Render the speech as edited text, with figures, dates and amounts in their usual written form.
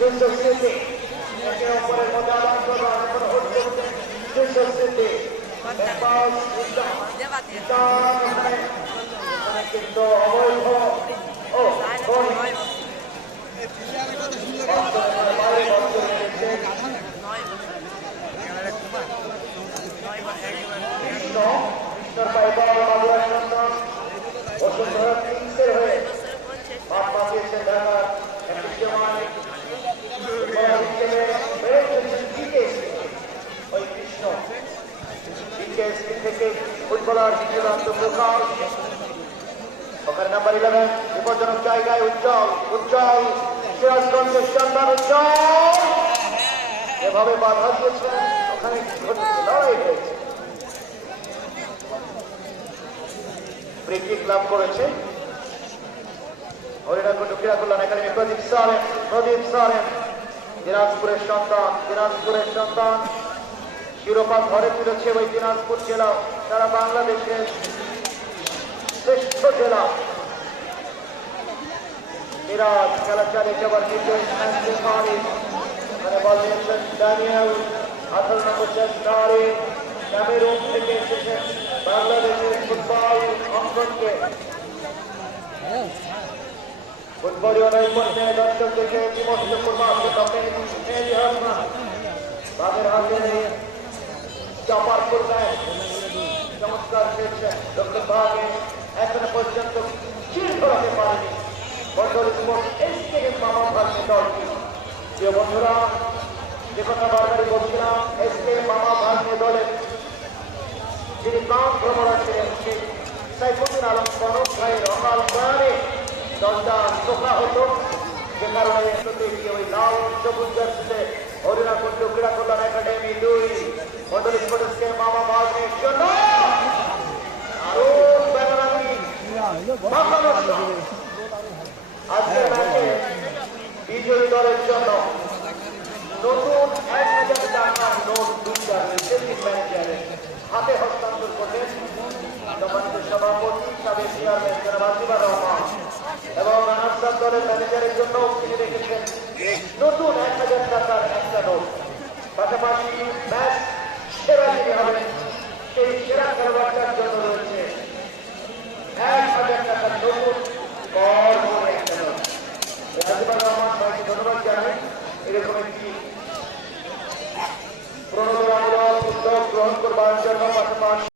স্মৃতি একে অপরের মধ্যে আদান প্রদান এখন হচ্ছে স্মৃতি কিন্তু অবৈধ ও বসুন্ধরা কিংসের হয়ে বাদ পাঠিয়েছেন ঢাকার ওই কৃষ্ণ থেকে ফুটবলার হিসেবে আত্মপ্রকাশ ওখানে নাম্বার 11 বিপজ্জনক জায়গায় উজ্জ্বল উজ্জ্বল সিরাজগঞ্জের সন্তান উজ্জ্বল এভাবে বাধা দিয়েছেন ওখানে লড়াই হয়েছে ফ্রি কিক লাভ করেছে হরিণাকুণ্ড ক্রীড়া কল্যাণ একাডেমি প্রদীপ সারেন দিনাজপুরের সন্তান শিরোপা ধরে তুলেছে ওই দিনাজপুর জেলা সারা বাংলাদেশের শ্রেষ্ঠ জেলা মিরাজ খেলা চালিয়ে যাবার নির্দেশ বল দিয়েছেন ড্যানিয়েল 18 নম্বর জার্সি ক্যামেরুন থেকে এসেছেন বাংলাদেশের ফুটবল অঙ্গনকে ফুটবলীয় নৈপুণ্যে দর্শক দেখে বিমর্ষ তাদের হাতে চাপার করবেন চমৎকার খেলছেন দক্ষিণ ভাগে এখনো পর্যন্ত চির ধরাতে পারেনি মন্ডল স্পোর্টস এই থেকে মামা ভাগ্যে দলটি প্রিয় বন্ধুরা যে কথা বারবারই বলছিলাম এসকে মামা ভাগ্যে দলের যিনি প্রাণ ভ্রমণা ছিলেন সেই সাইফুদ্দিন আলম কনক ভাইয়ের অকাল প্রয়াণে দলটা ছোকরা হতো যে কারণে ওই লাল সবুজ জার্সিতে হরিণাকুণ্ড ক্রীড়া কল্যাণ একাডেমি 2 মন্ডল স্পোর্টসকে মামা ভাগ্যের জন্য আরো আজকের ম্যাচে বিজয়ী দলের জন্য নতুন 1000 টাকার নোট দুইটা ম্যানেজারের হাতে হস্তান্তর করলেন সম্মানিত সভাপতি সাবেক চেয়ারম্যান জনাব আজিবুর রহমান এবং রানার্স দলের ম্যানেজারের জন্য তিনি রেখেছেন নতুন 1000 টাকার একটা নোট পাশাপাশি ম্যাচ সেরা যিনি হবেন সেই সেরা খেলোয়াড়টার জন্য রয়েছে